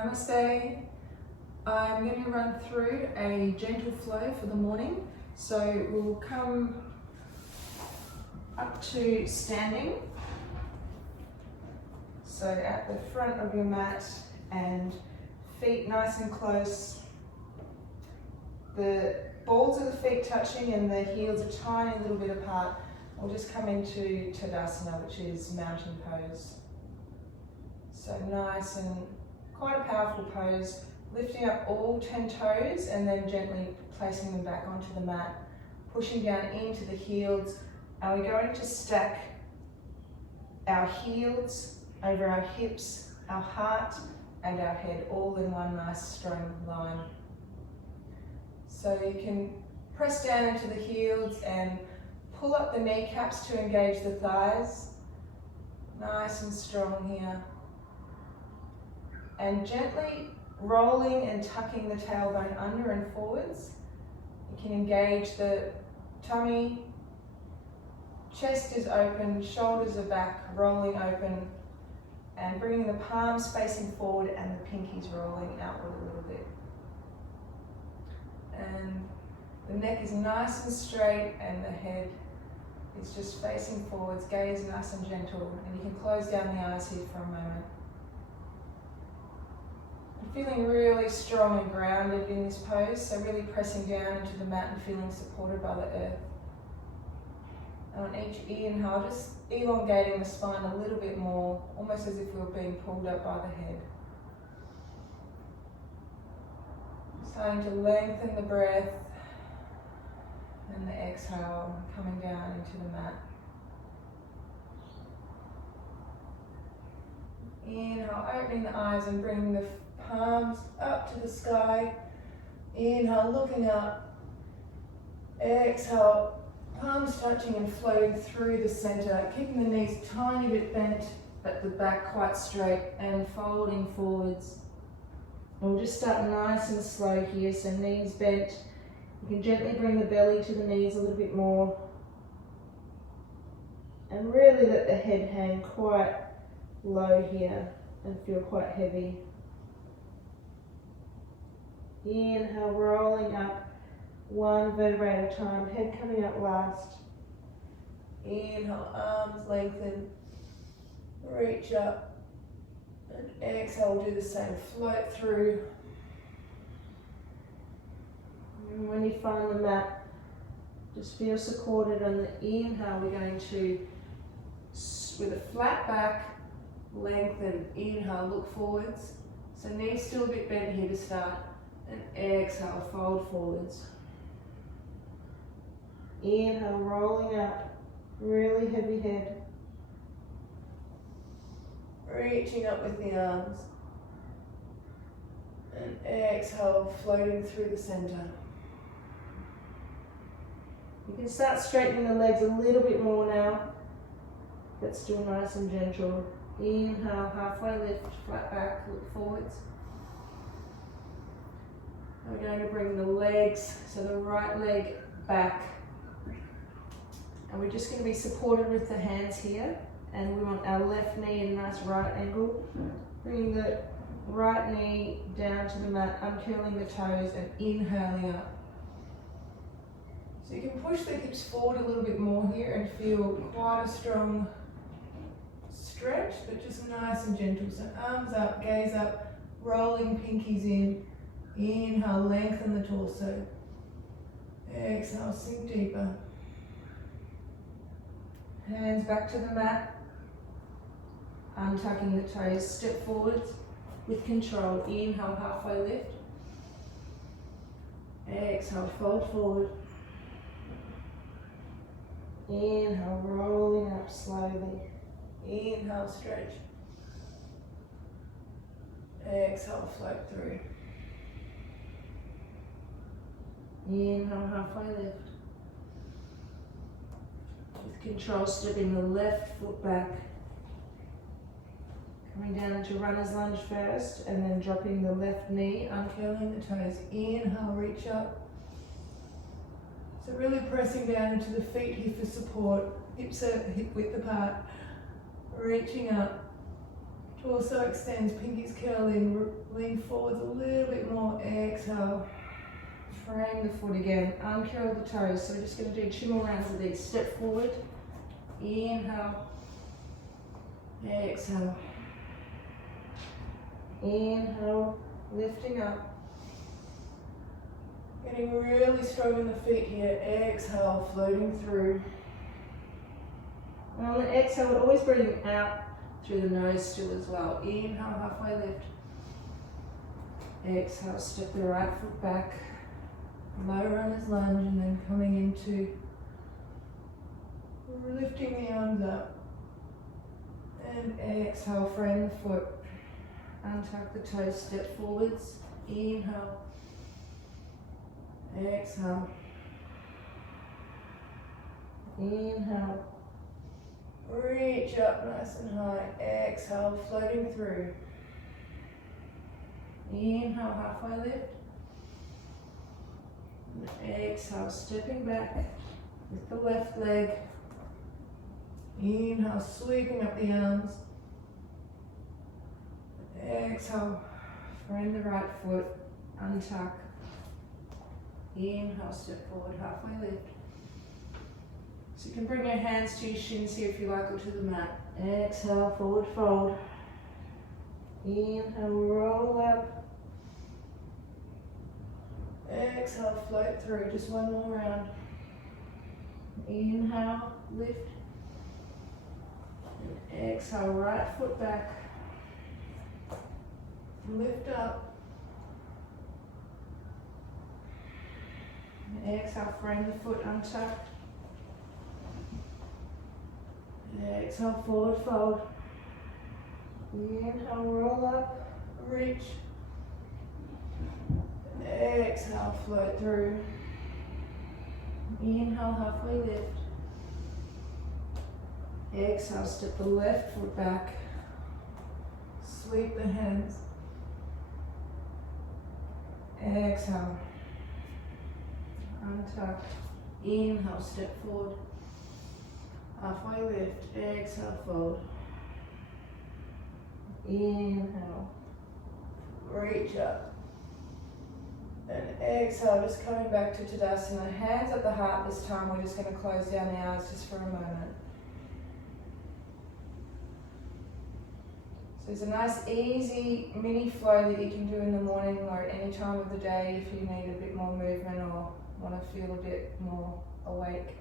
Namaste. I'm going to run through a gentle flow for the morning. So we'll come up to standing. So at the front of your mat and feet nice and close. The balls of the feet touching and the heels a tiny little bit apart. We'll just come into Tadasana, which is mountain pose. So nice and quite a powerful pose, lifting up all 10 toes and then gently placing them back onto the mat, pushing down into the heels, and we're going to stack our heels over our hips, our heart and our head, all in one nice strong line. So you can press down into the heels and pull up the kneecaps to engage the thighs, nice and strong here. And gently rolling and tucking the tailbone under and forwards. You can engage the tummy, chest is open, shoulders are back, rolling open, and bringing the palms facing forward and the pinkies rolling outward a little bit. And the neck is nice and straight and the head is just facing forwards, gaze nice and gentle, and you can close down the eyes here for a moment. Feeling really strong and grounded in this pose, so really pressing down into the mat and feeling supported by the earth. And on each inhale, just elongating the spine a little bit more, almost as if we were being pulled up by the head. Starting to lengthen the breath, and the exhale coming down into the mat. Inhale, opening the eyes and bringing the palms up to the sky. Inhale, looking up. Exhale, palms touching and floating through the center, keeping the knees a tiny bit bent at the back, quite straight, and folding forwards. And we'll just start nice and slow here, so knees bent. You can gently bring the belly to the knees a little bit more. And really let the head hang quite low here and feel quite heavy. Inhale, rolling up one vertebrae at a time, head coming up last. Inhale, arms lengthen, reach up, and exhale, do the same, float through. And when you find the mat, just feel supported on the inhale. We're going to, with a flat back, lengthen, inhale, look forwards. So knees still a bit bent here to start. And exhale, fold forwards. Inhale, rolling up, really heavy head. Reaching up with the arms. And exhale, floating through the center. You can start straightening the legs a little bit more now, but still nice and gentle. Inhale, halfway lift, flat back, look forwards. We're going to bring the legs, so the right leg back. And we're just going to be supported with the hands here. And we want our left knee in a nice right angle. Bringing the right knee down to the mat, uncurling the toes and inhaling up. So you can push the hips forward a little bit more here and feel quite a strong stretch, but just nice and gentle. So arms up, gaze up, rolling pinkies in. Inhale, lengthen the torso. Exhale, sink deeper. Hands back to the mat. Untucking the toes, step forwards with control. Inhale, halfway lift. Exhale, fold forward. Inhale, rolling up slowly. Inhale, stretch. Exhale, float through. Inhale, halfway lift. With control, stepping the left foot back. Coming down into runner's lunge first, and then dropping the left knee, uncurling the toes. Inhale, reach up. So really pressing down into the feet here for support. Hips are hip width apart. Reaching up. Torso extends, pinkies curl in, lean forwards a little bit more. Exhale. Frame the foot again. Uncurl the toes. So we're just going to do 2 more rounds of these. Step forward. Inhale. Exhale. Inhale. Lifting up. Getting really strong in the feet here. Exhale. Floating through. And on the exhale, we're always breathing out through the nose still as well. Inhale, halfway lift. Exhale, step the right foot back. Low runner's lunge, and then coming into lifting the arms up. And exhale, frame the foot. Untuck the toes, step forwards. Inhale. Exhale. Inhale. Reach up nice and high. Exhale, floating through. Inhale, halfway lift. Exhale, stepping back with the left leg. Inhale, sweeping up the arms. Exhale, frame the right foot, untuck. Inhale, step forward, halfway lift. So you can bring your hands to your shins here if you like, or to the mat. Exhale, forward fold. Inhale, roll up. Exhale, float through. Just 1 more round. Inhale, lift. And exhale, right foot back. Lift up. And exhale, frame the foot untucked. Exhale, forward fold. Inhale, roll up, reach. Exhale, float through. Inhale, halfway lift. Exhale, step the left foot back. Sweep the hands. Exhale. Untuck. Inhale, step forward. Halfway lift. Exhale, fold. Inhale. Reach up. And exhale, just coming back to Tadasana. Hands at the heart this time. We're just going to close down the eyes just for a moment. So it's a nice easy mini flow that you can do in the morning or at any time of the day if you need a bit more movement or want to feel a bit more awake.